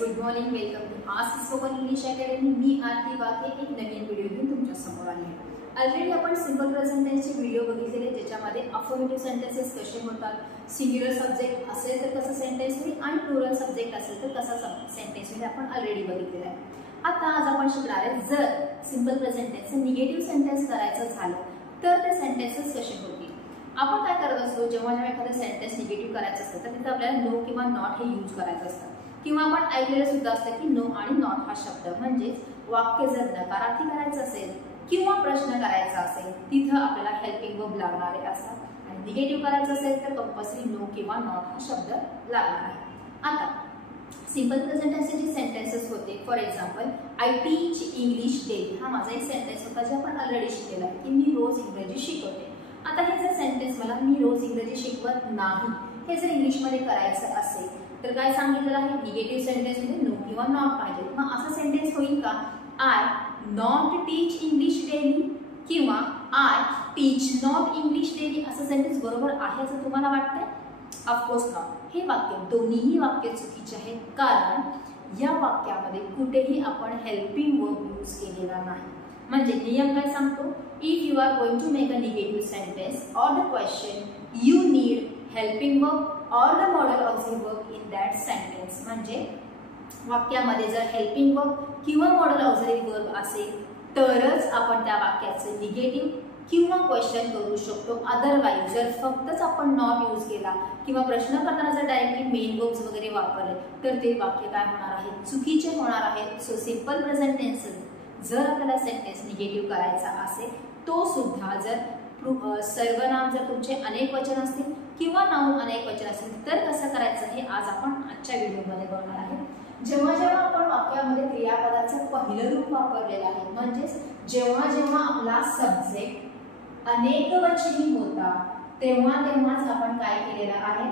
Good morning, welcome to ask spoken English academy. मी आरती वाघे एक नवीन व्हिडिओ घेऊन तुमच्या समोर आले आहे। ऑलरेडी आपण सिंपल प्रेझेंट टेन्सचे व्हिडिओ बघितलेले, ज्याच्यामध्ये अफर्मेटिव्ह सेंटेन्सेस कसे होतात, सिंग्युलर सब्जेक्ट असेल तर कसं सेंटेन्स होईल आणि प्लुरल सब्जेक्ट असेल तर कसा सेंटेन्स होईल, आपण ऑलरेडी बघितलेलं आहे। आता आज आपण शिकणार आहे, जर सिंपल प्रेझेंट टेन्सचे निगेटिव्ह सेंटेन्स करायचं झालं तर ते सेंटेन्सेस कसे होतील। आपण काय करत असतो, जेव्हा एखादं सेंटेन्स निगेटिव्ह करायचं असतं तर तिथे आपल्याला नो किंवा नॉट हे यूज करायचं असतं, किंवा आपण ऐकलेलं सुद्धा असतं की नो आणि नॉट हा शब्द म्हणजे वाक्य जर नकारार्थी करायचं असेल किंवा प्रश्न करायचा असेल तिथं आपल्याला हेल्पिंग वर्ब लागणारे असतात, आणि निगेटिव्ह करायचं असेल तर कंपल्सरी नो किंवा नॉट हा शब्द लागणार आहे। आता सिंपल प्रेझेंट टेन्सचे जे सेंटेन्सेस होते, for example I teach English daily, हा माझा एक सेंटेन्स होता जे आपण ऑलरेडी शिकलेला आहे की मी रोज इंग्रजी शिकवते। आता हे जर सेंटेन्स मला मी रोज इंग्रजी शिकवत नाही हे जर इंग्लिशमध्ये करायचं असेल तर काय सांगितलं आहे, निगेटिव्ह सेंटेन्स मध्ये नो किंवा नॉट पाहिजे। मग असं सेंटेन्स होईल का, I not teach English daily किंवा I teach not English daily, असं सेंटेन्स बरोबर आहे असं तुम्हाला वाटतंय? Of course not. हे वाक्य दोन्हीही वाक्य चुकीचे आहेत, कारण या वाक्यामध्ये कुठेही आपण हेल्पिंग वर्ब यूज केलेला नाही। म्हणजे नियम काय सांगतो, if you are going to make a negative sentence or the question you need helping verb or the modal auxiliary verb in that sentence. म्हणजे वाक्यामध्ये जर हेल्पिंग वर्ब किंवा मॉडल ऑक्झिलरी वर्ब असेल तरच आपण त्या वाक्याचे निगेटिव्ह किंवा क्वेश्चन करू शकतो। अदरवाईज जर फक्तच आपण नॉट यूज केला किंवा प्रश्न करताना जर डायरेक्टली मेन वर्ब्स वगैरे वापरले तर ते वाक्य काय होणार आहे, चुकीचे होणार आहेत। सो सिंपल प्रेझेंट टेन्स जर आपल्याला सेंटेन्स निगेटिव्ह करायचा असेल तो सुद्धा जर सर्वनाम जर तुमचे अनेक वचन असतील किंवा नाउन अनेक वचन असतील तर कसं करायचं हे आज आपण आजच्या व्हिडिओमध्ये बघणार आहे। जेव्हा जेव्हा आपण वाक्यामध्ये क्रियापदाचं पहिलं रूप वापरलेलं आहे, म्हणजेच जेव्हा जेव्हा आपला सब्जेक्ट अनेक वचनी होता तेव्हा तेव्हाच आपण काय केलेलं आहे,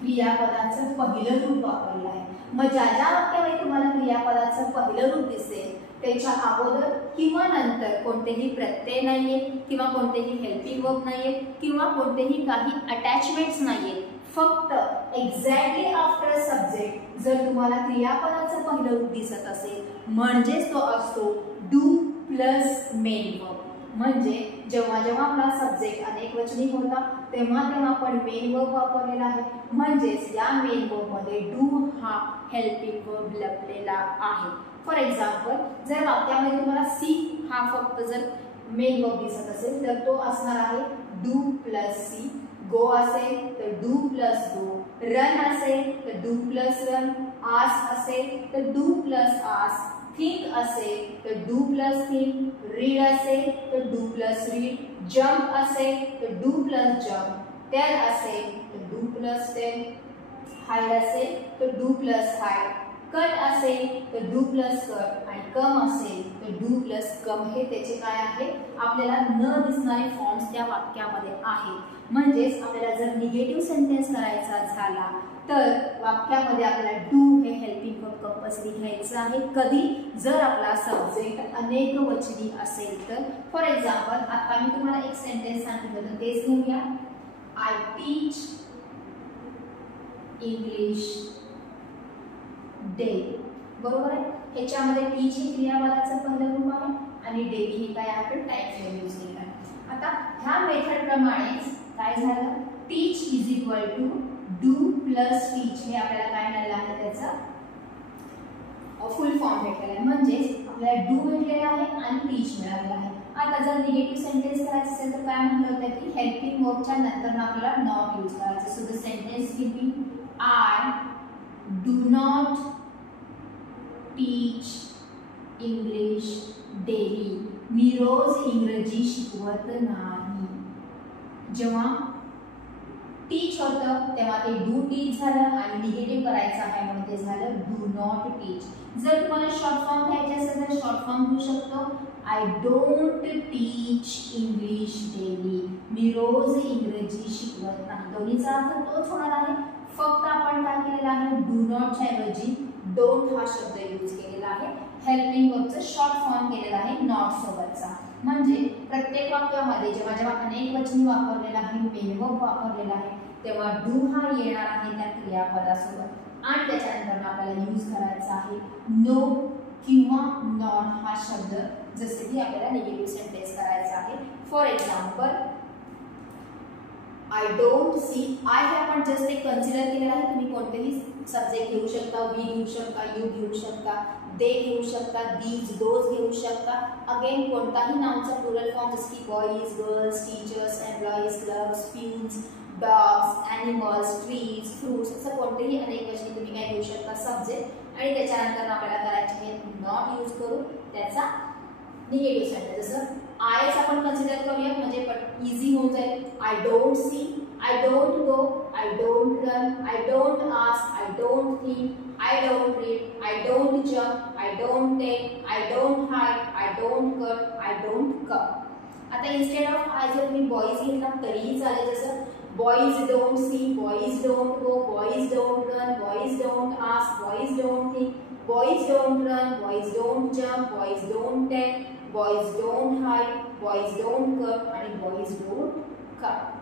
क्रियापदाचं पहिलं रूप वापरलेलं आहे। मग ज्या ज्या वाक्यामध्ये तुम्हाला क्रियापदाचं पहिलं रूप दिसेल त्याच्या अगोदर किंवा नंतर कोणतेही प्रत्यय नाहीये किंवा कोणतेही हेल्पिंग वर्ब नाहीये किंवा कोणतेही काही अटॅचमेंट्स नाहीये, फक्त एक्झॅक्टली आफ्टर सब्जेक्ट जर तुम्हाला क्रियापदाचं पहिलं रूप दिसत असेल म्हणजेच तो असतो डू प्लस मेन वर्ब। म्हणजे जेव्हा जेव्हा आपला सब्जेक्ट अनेक वचनी होता तेव्हा तेव्हा आपण मेन वर्ब वापरलेला आहे, म्हणजेच या मेन वर्ब मध्ये डू हा हेल्पिंग वर्ब लपलेला आहे। फॉर एक्झाम्पल जर वाक्यामध्ये तुम्हाला सी हा फक्त जर मेन वर्ब दिसत असेल तर तो असणार आहे डू प्लस सी, गो असेल तर डू प्लस गो, रन असेल तर डू प्लस रन, आस्क असेल तर डू प्लस आस्क, थिंक असेल तर डू प्लस थिंक, रीड असेल तर डू प्लस रीड, जंप असेल तर डू प्लस जंप, टेल असेल तर डू प्लस टेल, हाइड असेल तर डू प्लस हाइड, कट असेल तर डू प्लस कट आणि कम असेल तर डू प्लस कम। हे त्याचे काय आहे, आपल्याला न दिसणारे फॉर्म्स त्या वाक्यामध्ये आहेत। म्हणजेच आपल्याला जर निगेटिव्ह सेंटेन्स करायचा झाला तर वाक्यामध्ये आपल्याला डू हे हेल्पिंग वर्ब कंपल्सरी घ्यायचं आहे। कधी, जर आपला सब्जेक्ट अनेक वचनी असेल तर। फॉर एक्झाम्पल आता मी तुम्हाला एक सेंटेन्स सांगितलं होतं तेच घेऊया, आय टीच इंग्लिश डेली, बरोबर आहे। ह्याच्यामध्ये टीच हे क्रियापदाचं पहिलं रूप आहे आणि डेली हे काय आपण टाइम फ्रेम यूज केला आहे। आता ह्या मेथड प्रमाणेच काय झालं, teach is equal to do plus teach, हे आपल्याला काय मिळालं आहे, त्याचा फुल फॉर्म भेटलेला आहे। म्हणजेच आपल्याला डू भेटलेला आहे आणि टीच मिळालेला आहे। आता जर निगेटिव्ह सेंटेन्स करायचं असेल तर काय म्हटलं होतं की हेल्पिंग वर्बच्या नंतर आपल्याला नॉट यूज करायचं। So the sentence will be I do not teach English daily, मी रोज इंग्रजी शिकवत नाही। जेव्हा टीच होतं तेव्हा ते डू टीच झालं आणि निगेटिव्ह करायचं आहे म्हणून ते झालं डू नॉट टीच। जर तुम्हाला शॉर्ट फॉर्म घ्यायचे असेल तर शॉर्ट फॉर्म घेऊ शकतो, I don't teach English daily, मी रोज इंग्रजी शिकवत नाही। दोन्हीचा अर्थ तोच होणार आहे, फक्त आपण काय केलेलं आहे, डू नॉटच्या ऐवजी डोंट हा शब्द यूज केलेला आहे, हेल्पिंग वर्बचं शॉर्ट फॉर्म केलेला आहे नॉट सोबतचा। म्हणजे प्रत्येक वाक्यामध्ये जेव्हा जेव्हा अनेक वचनी वापरलेला आहे, मेन वर्ब वापरलेला आहे तेव्हा डू हा येणार आहे त्या क्रियापदासोबत। आणि त्याच्यानंतर आपल्याला यूज करायचा आहे नो किंवा नॉट हा शब्द, जसे की आपल्याला निगेटिव्ह सेंटेन्स करायचा आहे. For example I don't see. I हे आपण जस्ट एक कन्सिडर केलेलं आहे. तुम्ही कोणतेही सब्जेक्ट घेऊ शकता, वी घेऊ शकता, यू घेऊ शकता, दे घेऊ शकता, दीज, दोज घेऊ शकता. अगेन कोणताही नाउनचा प्लुरल फॉर्म जसे की boys, girls, teachers, employees, clerks, peons, dogs, animals, trees, fruits, असं कोणतेही अनेक वचने तुम्ही काय घेऊ शकता सब्जेक्ट. आणि त्याच्यानंतर आपल्याला करायचे आहे नॉट यूज करू त्याचा निगेटिव्ह सेंटेन्स. जसं आयच आपण कन्सिडर करूया म्हणजे इझी होऊन जाईल. I don't see, I don't go, I don't run, I don't ask, I don't think, I don't read, I don't jump, I don't take, I don't hide, I don't cut, I don't come. आता instead of I जर तुम्ही boys घेतला तरीही चालेल. जसं boys don't see, boys don't go, boys don't run, boys don't ask, boys don't think, boys don't run, boys don't jump, boys don't take, boys don't hide, boys don't cut आणि boys don't come.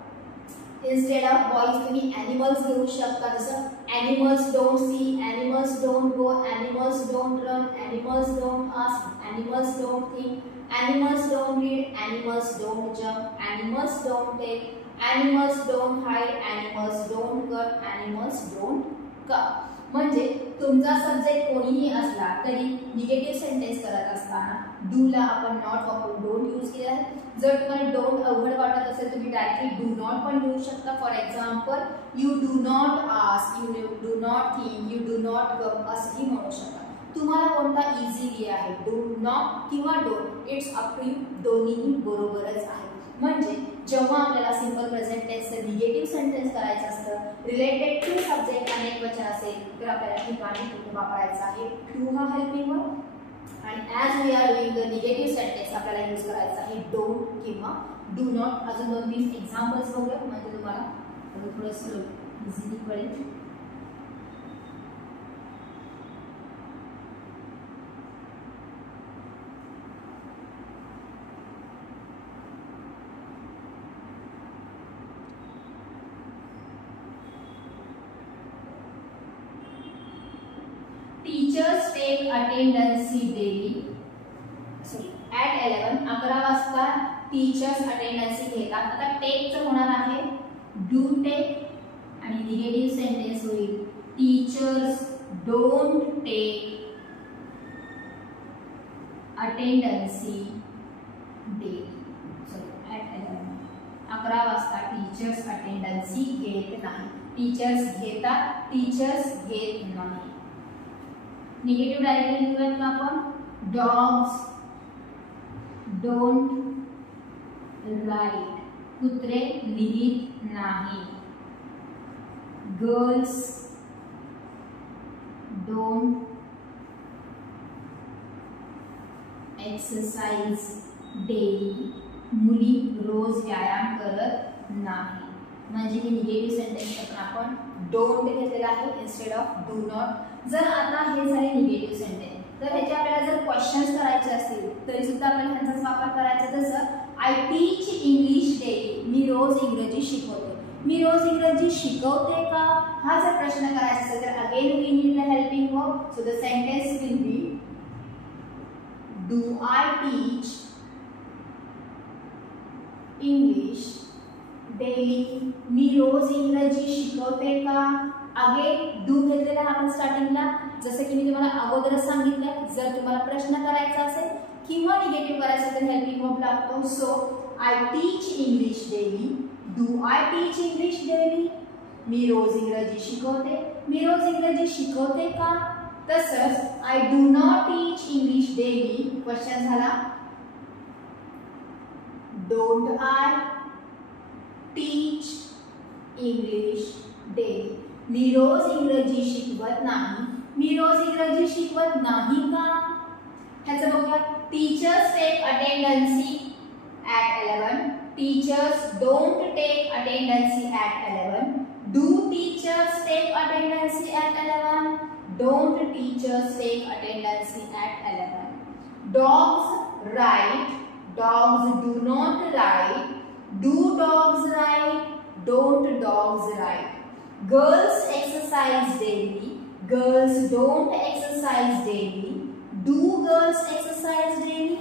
Instead of boys तुम्ही animals घेऊ शकता. जसं animals don't see, animals don't go, animals don't run, animals don't ask, animals don't think, animals don't read, animals don't jump, animals don't take, animals don't hide, animals don't cut, animals don't come. म्हणजे तुमचा subject कोणीही असला तरी negative sentence करत असताना डूला आपण not वापरून don't use केला आहे. जर तुम्हाला डोंट अवघड वाटत असेल तुम्ही डायरेक्टली डू नॉट पण घेऊ शकता. For example you do not ask, you do not think, you do not come असंही म्हणू शकता. तुम्हाला कोणता इझिली आहे, डू नॉट किंवा don't, it's up to you. दोन्हीही बरोबरच आहे. म्हणजे जेव्हा आपल्याला सिंपल प्रेझेंट टेन्सचं निगेटिव्ह सेंटेन्स करायचं असतं, रिलेटेड टू सब्जेक्ट अनेक वचन असेल तर आपल्याला ठिकाणी कुठे वापरायचा आहे टू हा हेल्पिंग वर्ब. आणि as we are doing the negative sentence आपल्याला यूज करायचा आहे डोंट किंवा डू नॉट. अजून 2-3 एक्झाम्पल्स बघूया म्हणजे तुम्हाला थोडंसं इझिली कळेल. Teachers take attendance daily at 11. 11 वाजता टीचर्स अटेंडन्सी घेतात. आता टेकचं होणार आहे डू टेक आणि निगेटिव्ह सेंटेन्स होईल teachers don't take attendance daily. At 11. 11 वाजता टीचर्स अटेंडन्सी घेत नाही. टीचर्स घेतात, टीचर्स घेत नाही. निगेटिव्ह डायरेक्टली लिहूयात का आपण डॉग्स डोंट राईट, कुत्रे लिहित नाही. गर्ल्स डोंट एक्सरसाइज डेली, मुली रोज व्यायाम करत नाही. म्हणजे हे निगेटिव्ह सेंटेन्स आपण डोंट घेतलेला आहे इन्स्टेड ऑफ डू नॉट. जर आता हे झाले निगेटिव्ह सेंटेन्स तर ह्याचे आपल्याला जर क्वेश्चन्स करायचे असतील तरी सुद्धा आपल्याला ह्यांचाच वापर करायचा. जसं आय टीच इंग्लिश डेली, मी रोज इंग्रजी शिकवते. मी रोज इंग्रजी शिकवते का हा जर प्रश्न करायचा असेल तर again we need the helping verb. So the sentence will be do I teach English daily, मी रोज इंग्रजी शिकवते का. अगेन डू घेतलेला आपण स्टार्टिंगला, जसं की मी तुम्हाला अगोदरच सांगितलं. जर तुम्हाला प्रश्न करायचा असेल किंवा निगेटिव्ह करायचं तर हेल्पिंग वर्ब लागतो. So I teach English daily, do I teach English daily, मी रोज इंग्रजी शिकवते. मी रोज इंग्रजी शिकवते का. तसंच I do not teach English daily, question झाला don't I teach English daily, मी रोज इंग्रजी शिकवत नाही. मी रोज इंग्रजी शिकवत नाही का. ह्याचं बघूया. Teachers take attendance at 11. Teachers don't take attendance at 11. Do teachers take attendance at 11. Don't teachers take attendance at 11. Dogs write, dogs do not write. Do dogs write, don't dogs write. Girls exercise daily, girls don't exercise daily, do girls exercise daily,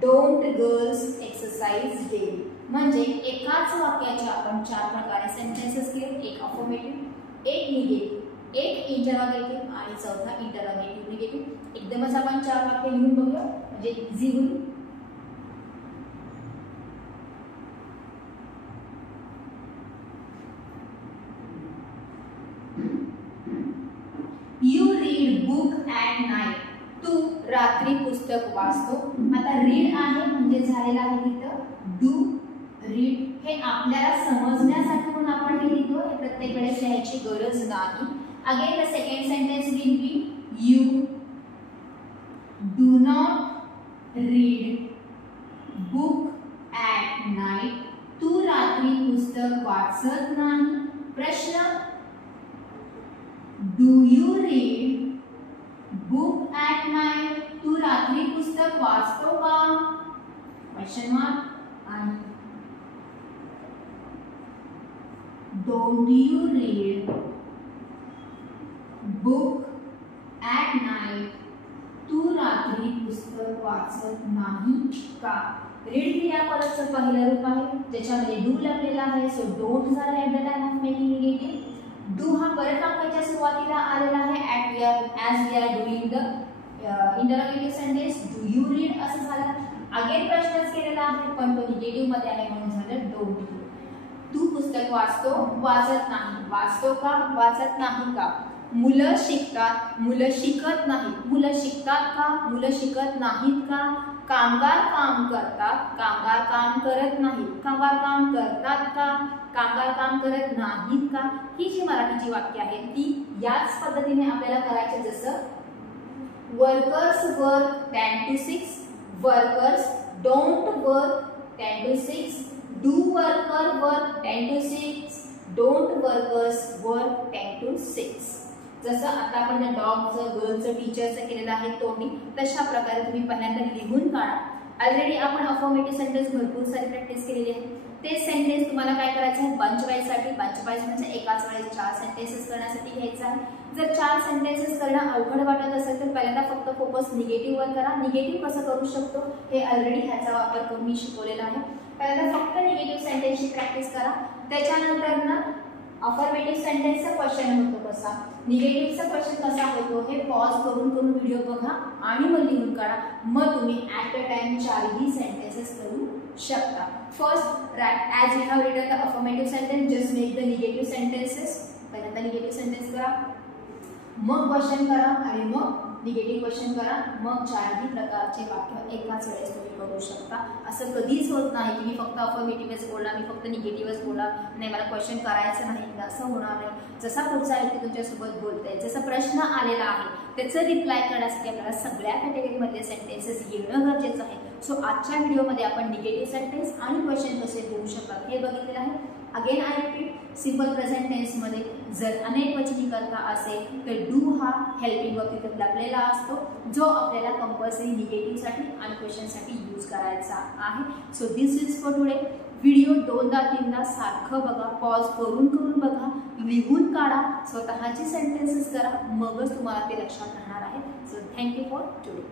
don't girls exercise daily. म्हणजे एकाच वाक्याचे आपण 4 प्रकारे sentences केले. एक affirmative, एक negative, एक interrogative आणि चौथा इंटरोगेटिव्ह निगेटिव्ह. एकदमच आपण 4 वाक्य लिहून बघूया म्हणजे इझी होईल. You read book at night. तू रात्री पुस्तक वाचतो. आता रीड आहे म्हणजे झालेला आहे तिथं डू रीड. हे आपल्याला समजण्यासाठी म्हणून आपण हे लिहितो. हे प्रत्येक वेळेस लिहायची गरज नाही. Again the second sentence will be you do not read book at night. तू रात्री पुस्तक वाचत नाही. प्रश्न do you read book at night. तू रात्री पुस्तक वाचतो का? Question mark. आणि don't you read book at night. तू रात्री पुस्तक वाचत नाही का? रीड क्रियापदाचं पहिलं रूप आहे ज्याच्यामध्ये डू लागलेला आहे. सो डोंट झाला at the time of making negative. Do हा परत वाक्याच्या सुरुवातीला आलेला आहे as we are doing the interrogative sentence. Do you read असं झालं. अगेन प्रश्नच केलेला आहे पण तो निगेटिव्ह मध्ये आहे म्हणून झालं डोंट. तू पुस्तक वाचतो, वाचत नाही. वाचतो का? वाचत नाही का? मुलं शिकतात, मुलं शिकत नाहीत. मुलं शिकतात का? मुलं शिकत नाहीत का? कामगार काम करतात, कामगार काम करत नाहीत. कामगार काम करतात का? कामगार काम करत नाहीत का? ही जी मराठीची वाक्य आहेत ती याच पद्धतीने आपल्याला करायचे. जसं workers work 10 to 6, workers don't work 10 to 6, do worker work 10 to 6, don't workers work 10 to 6. जसं आता आपण डॉगचं, गर्लचं, टीचरचं केलेलं आहे तोंडी, तशा प्रकारे तुम्ही पहिल्यांदा लिहून काढा. ऑलरेडी आपण अफर्मेटिव्ह सेंटेन्स भरपूर सारी प्रॅक्टिस केलेली आहे. ते सेंटेन्स तुम्हाला काय करायचं आहे बंच वाईजसाठी. बंच वाईज म्हणजे एकाच वेळेस 4 सेंटेन्सेस करण्यासाठी घ्यायचं आहे. जर 4 सेंटेन्सेस करणं अवघड वाटत असेल तर पहिल्यांदा फक्त फोकस निगेटिव्हवर करा. निगेटिव्ह कसं करू शकतो हे ऑलरेडी ह्याचा वापर करून मी शिकवलेला आहे. पहिल्यांदा फक्त निगेटिव्ह सेंटेन्सची प्रॅक्टिस करा. त्याच्यानंतर ना अफर्मेटिव्ह सेंटेन्सचा क्वेश्चन होतो कसा, निगेटिव्हचा क्वेश्चन कसा होतो हे पॉज करून व्हिडिओ बघा आणि मग लिहून काढा. मग तुम्ही ॲट अ टाइम 4ही सेंटेन्सेस करू शकता. First as we have written the affirmative sentence just make the negative sentences. पहिल्यांदा निगेटिव्ह सेंटेन्स करा, मग क्वेश्चन करा आणि मग निगेटिव्ह क्वेश्चन करा. मग 4ही प्रकारचे वाक्य एकाच वेळेस तुम्ही करू शकता. असं कधीच होत नाही की मी फक्त अफर्मेटिव्हच बोलला, मी फक्त निगेटिव्हच बोलला नाही, मला क्वेश्चन करायचं नाही, असं होणार नाही. जसा पुढचा व्यक्ती तुमच्यासोबत बोलतोय, जसा प्रश्न आलेला आहे त्याचं रिप्लाय करण्यासाठी आपल्याला सगळ्या कॅटेगरीमधले सेंटेन्सेस येणं गरजेचं आहे. सो आजच्या व्हिडिओमध्ये आपण निगेटिव्ह सेंटेन्स आणि क्वेश्चन कसे होऊ शकतात हे बघितलेलं आहे. Again I repeat, simple present टेन्समध्ये जर अनेक वचनी करता असेल तर डू हा हेल्पिंग वर्ब तिथे लपलेला असतो जो आपल्याला कंपल्सरी निगेटिव्हसाठी आणि क्वेश्चनसाठी यूज करायचा आहे. So this is for today. Video 2दा-3दा सारखं बघा, पॉज करून बघा, लिहून काढा, स्वतःची सेंटेन्सेस करा, मगच तुम्हाला ते लक्षात राहणार आहे. So thank you for today.